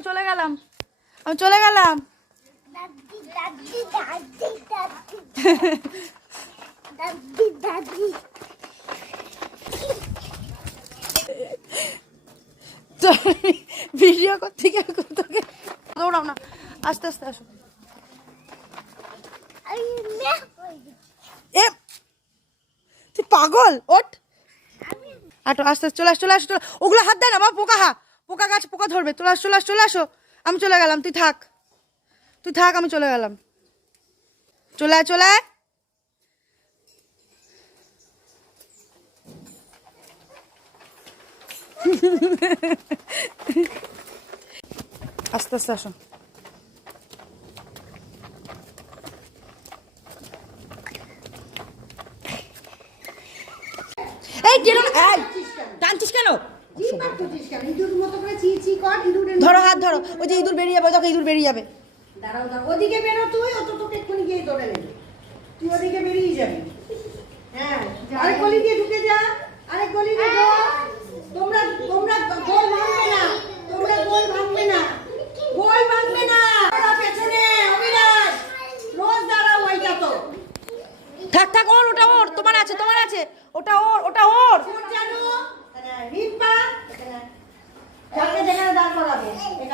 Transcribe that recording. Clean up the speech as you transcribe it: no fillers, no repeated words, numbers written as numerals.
আমি চলে গেলাম, আমি চলে গেলাম। ভিডিও করতে গিয়ে তোকে দৌড়াও না, আস্তে আস্তে আসো। এ তুই পাগল, ওঠ আটো, আস্তে আস্তে চলে আস, চলে আস। ওগুলো হাত দেয় না বাবা, পোকা পোকা গাছ, পোকা ধরবে। চলে আস, চলে আস, চলে আসো। আমি চলে গেলাম, তুই থাক, তুই থাক, আমি চলে গেলাম। চলে আয়, চলে আয়। আস্তে আস্তে আসো। এই টানছিস কেন? ধরো, হাত ধরো। ওই যে ইঁদুর বেরিয়ে যাবে, দেখো ইঁদুর বেরিয়ে যাবে। দাঁড়াও দাঁড়াও, ওদিকে বেরো তুই, ও তো তোকে এক্ষুনি গিয়ে ধরে নেবে। তুই ওদিকে বেরিয়ে যাবি। হ্যাঁ, আরেক গলি দিয়ে ঢুকে যা, আরেক গলি দিয়ে যা। তোমরা তোমরা গোল ভাঙবে না, তোমরা গোল ভাঙবে না, গোল ভাঙবে না। ওরা পেছনে, অবিরাজ রোজ দাঁড়াও, ওইটা তো থাক থাক, ওর, ওটা ওর, তোমার আছে, তোমার আছে, ওটা ওর, ওটা ওর। জানো হিম্পা, যাকে যেখানে দাঁড় করাবে।